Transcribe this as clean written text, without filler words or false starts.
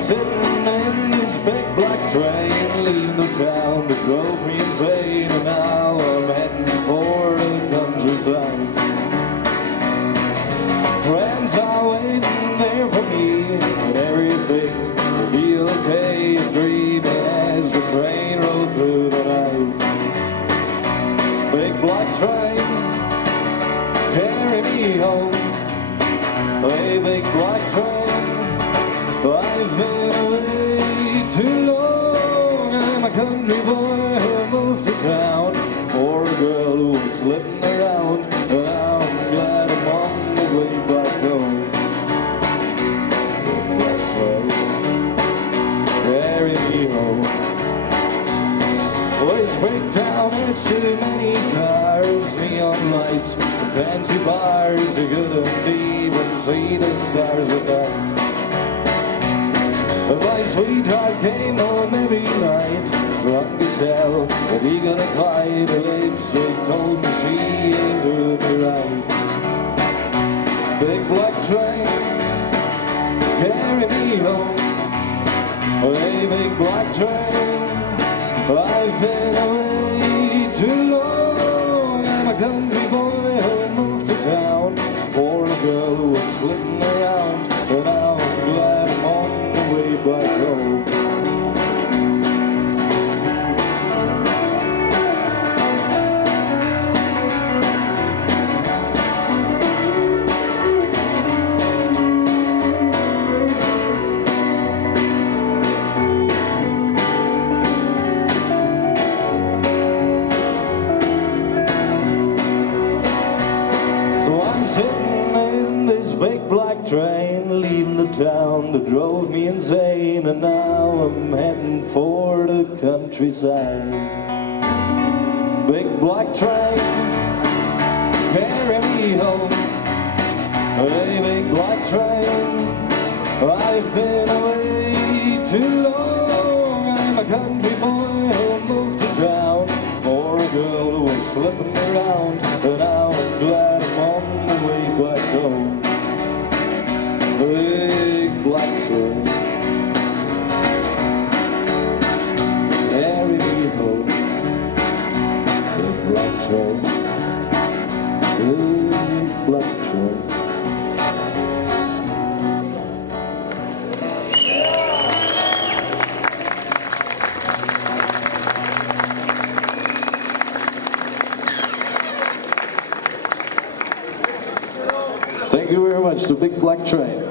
Sitting in this big black train, leaving the town that drove me insane, and now I'm heading for the countryside. Friends are waiting there for me, and everything will be okay. I'm dreaming as the train rolled through the night. Big black train, carry me home. Hey, big black train, I've been away too long. I'm a country boy who moved to town for a girl who was slipping around, and now I'm glad I'm on the way back home. Big black train, carry me home. Well, this breakdown has too many cars, neon lights, and fancy bars. You couldn't even see the stars at night. My sweetheart came home every night, drunk as hell, but he got a fight. Her lipstick told me she ain't doing me right. Big black train, carry me home. Hey, big black train, I've been away too long. I'm a country boy who moved to town for a girl who was slipping around, but now I'm glad I'm on way back home. So I'm sitting in this big black train, leaving the town that drove me insane, and now I'm heading for the countryside. Big black train, carry me home. Hey, big black train, I've been away too long. I'm a country boy who moved to town for a girl who was slipping around, and now I'm glad I'm on the way back home. Big black train, carry me home. Big black train, big black train. Thank you very much, the Big Black Train.